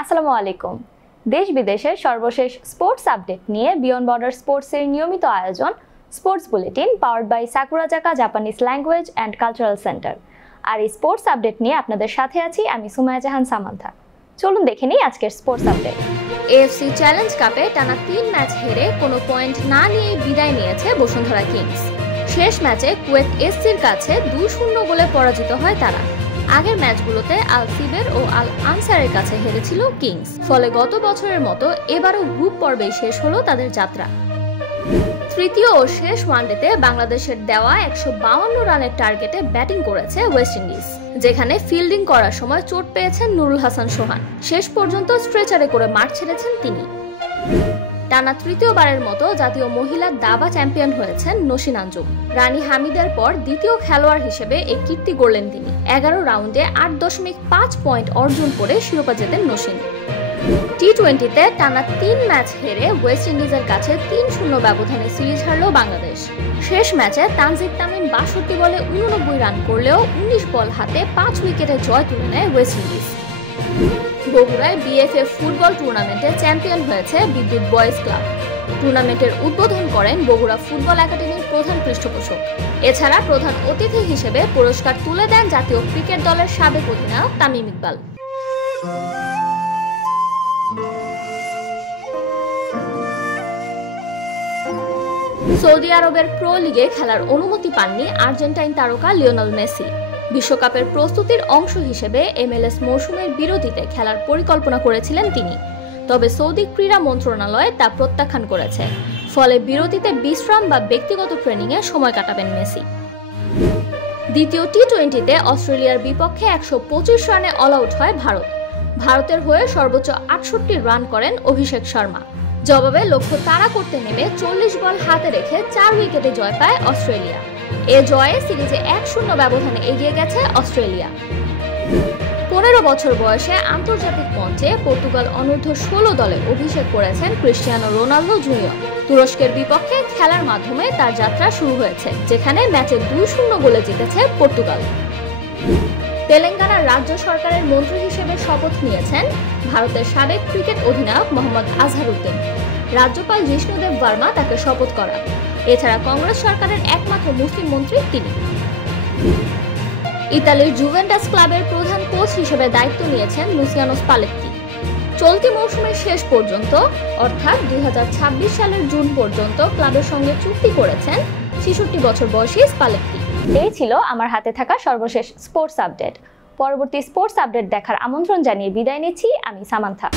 আসসালামু আলাইকুম। দেশ বিদেশের সর্বশেষ স্পোর্টস আপডেট নিয়ে বিয়ন্ড বর্ডার স্পোর্টসের নিয়মিত আয়োজন sports bulletin powered by Sakurazaka Japanese language and cultural centre. আর এই স্পোর্টস আপডেট নিয়ে আপনাদের সাথে আছি আমি সুমাইয়া জাহান সামান্থা। চলুন দেখে নিই আজকের স্পোর্টস আপডেট। এএফসি চ্যালেঞ্জ কাপে টানা 3 ম্যাচ হেরে কোনো পয়েন্ট না নিয়ে বিদায় নিয়েছে বসুন্ধরা কিংস। শেষ ম্যাচে কুয়েত এসসির কাছে 2-0 গোলে পরাজিত হয় তারা। আগের ম্যাচগুলোতে আল সিবের ও আল আনসারের কাছে হেরেছিল কিংস। ফলে গত বছরের মতো এবারও গ্রুপ পর্বেই শেষ হলো তাদের যাত্রা। তৃতীয় ও শেষ ওয়ানডেতে বাংলাদেশের দেওয়া 152 রানের টার্গেটে ব্যাটিং করেছে ওয়েস্ট ইন্ডিজ, যেখানে ফিল্ডিং করার সময় চোট পেয়েছেন নুরুল হাসান সোহান। শেষ পর্যন্ত স্ট্রেচারে করে মাঠ ছেড়েছেন তিনি। টানা তৃতীয়বারের মতো জাতীয় মহিলা দাবা চ্যাম্পিয়ন হয়েছেন নসিন আঞ্জুম। রানী হামিদের পর দ্বিতীয় খেলোয়াড় হিসেবে এই কীর্তি গড়লেন তিনি। 11 রাউন্ডে 8.5 পয়েন্ট অর্জন করে শিরোপা জেতেন নসিন। টি-20তে টানা 3 ম্যাচ হেরে ওয়েস্ট ইন্ডিজের কাছে 3-0 ব্যবধানে সিরিজ হারল বাংলাদেশ। শেষ ম্যাচে তানজিদ তামিম 62 বলে 89 রান করলেও 19 বল হাতে 5 উইকেটে জয় তুলে নেয় ওয়েস্ট ইন্ডিজ। বগুড়ায় বিএফএ ফুটবল টুর্নামেন্টে চ্যাম্পিয়ন হয়েছে বিদ্যুৎ বয়েজ ক্লাব। টুর্নামেন্টের উদ্বোধন করেন বগুড়া ফুটবল একাডেমির প্রধান পৃষ্ঠপোষক। এছাড়া প্রধান অতিথি হিসেবে পুরস্কার তুলে দেন জাতীয় ক্রিকেট দলের সাবেক অধিনায়ক তামিম ইকবাল। সৌদি আরবের প্রো লিগে খেলার অনুমতি পাননি আর্জেন্টাইন তারকা লিওনেল মেসি। বিশ্বকাপের প্রস্তুতির অংশ হিসেবে MLS মৌসুমের বিরতিতে খেলার পরিকল্পনা করেছিলেন তিনি, তবে সৌদি ক্রীড়া মন্ত্রণালয় তা প্রত্যাখ্যান করেছে। ফলে বিরতিতে বিশ্রাম বা ব্যক্তিগত ট্রেনিংয়ে সময় কাটাবেন মেসি। দ্বিতীয় টি-20তে অস্ট্রেলিয়ার বিপক্ষে 125 রানে অল আউট হয় ভারত। ভারতের হয়ে সর্বোচ্চ 68 রান করেন অভিষেক শর্মা। জবাবে লক্ষ্য তাড়া করতে নেমে 40 বল হাতে রেখে 4 উইকেটে জয় পায় অস্ট্রেলিয়া। এ জয়ে সিরিজে 1-0 ব্যবধানে এগিয়ে গেছে অস্ট্রেলিয়া। 15 বছর বয়সে আন্তর্জাতিক মঞ্চে পর্তুগাল অনূর্ধ্ব-16 দলে অভিষেক করেছেন ক্রিস্টিয়ানো রোনালদো জুনিয়র। তুরস্কের বিপক্ষে খেলার মাধ্যমে তার যাত্রা শুরু হয়েছে, যেখানে ম্যাচে 2-0 গোলে জিতেছে পর্তুগাল। তেলেঙ্গানার রাজ্য সরকারের মন্ত্রী হিসেবে শপথ নিয়েছেন ভারতের সাবেক ক্রিকেট অধিনায়ক মোহাম্মদ আজহারউদ্দিন। রাজ্যপাল জিষ্ণুদেব বর্মা তাকে শপথ করান। এছাড়া কংগ্রেস সরকারের একমাত্র মুসলিম মন্ত্রী তিনি। ইতালির জুভেন্টাস ক্লাবের প্রধান কোচ হিসেবে দায়িত্ব নিয়েছেন লুসিয়ানো স্পালেত্তি। চলতি মৌসুমের শেষ পর্যন্ত অর্থাৎ 2026 সালের জুন পর্যন্ত ক্লাবের সঙ্গে চুক্তি করেছেন 66 বছর বয়সী স্পালেত্তি। এই ছিল আমার হাতে থাকা সর্বশেষ স্পোর্টস আপডেট। পরবর্তী স্পোর্টস আপডেট দেখার আমন্ত্রণ জানিয়ে বিদায় নিচ্ছি আমি সামান্থা।